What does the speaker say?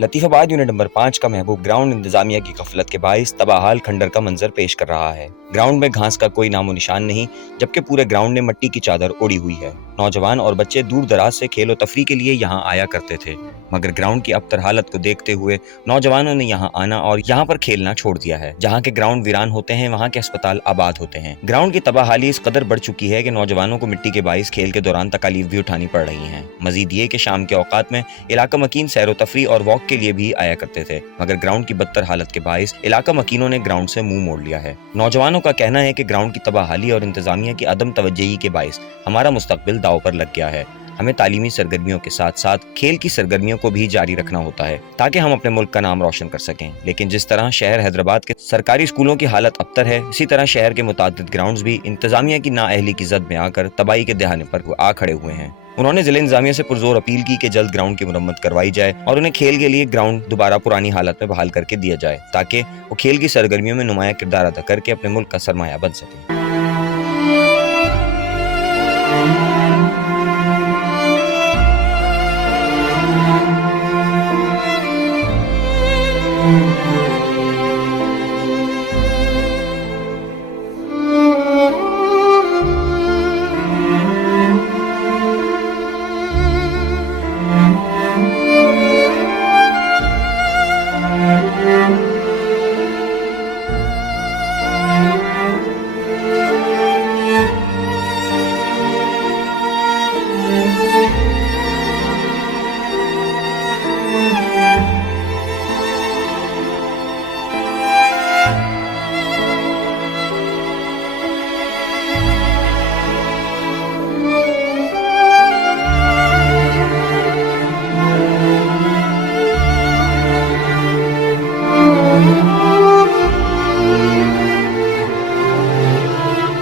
Latifabad unit number 5 का महबूब ground इंतजामिया की गफलत के बाइस तबाहाल खंडर का मंजर पेश कर रहा है। ग्राउंड में घास का कोई नामो निशान नहीं, जबकि पूरे ग्राउंड में मिट्टी की चादर ओढ़ी हुई है। नौजवान और बच्चे दूर दराज से खेलो तफरी के लिए यहाँ आया करते थे, मगर ग्राउंड की अबतर हालत को देखते हुए नौजवानों ने यहाँ आना और यहाँ पर खेलना छोड़ दिया है। जहाँ के ग्राउंड वीरान होते हैं, वहाँ के अस्पताल आबाद होते हैं। ग्राउंड की तबाहाली इस कदर बढ़ चुकी है कि नौजवानों को मिट्टी के बाइस खेल के दौरान तकालीफ भी उठानी पड़ रही है। मजीद ये कि शाम के औकात में इलाका मकीन सैरो तफरी और वॉक के लिए भी आया करते थे, मगर ग्राउंड की बदतर हालत के बाइस इलाका मकीनों ने ग्राउंड से मुंह मोड़ लिया है। नौजवानों का कहना है कि ग्राउंड की तबाहाली और इंतजामिया की अदम तवज्जोही के बाइस हमारा मुस्तकबिल दाव पर लग गया है। हमें तालीमी सरगर्मियों के साथ साथ खेल की सरगर्मियों को भी जारी रखना होता है ताकि हम अपने मुल्क का नाम रोशन कर सकें। लेकिन जिस तरह शहर हैदराबाद के सरकारी स्कूलों की हालत अबतर है, इसी तरह शहर के मुताद्दिद ग्राउंड्स भी इंतजामिया की नाअहली की जद में आकर तबाही के दहाने पर आ खड़े हुए हैं। उन्होंने जिला इंतजामिया से पुरजोर अपील की कि जल्द ग्राउंड की मुरम्मत करवाई जाए और उन्हें खेल के लिए ग्राउंड दोबारा पुरानी हालत में बहाल करके दिया जाए, ताकि वो खेल की सरगर्मियों में नुमाया किरदार अदा करके अपने मुल्क का सरमाया बन सके।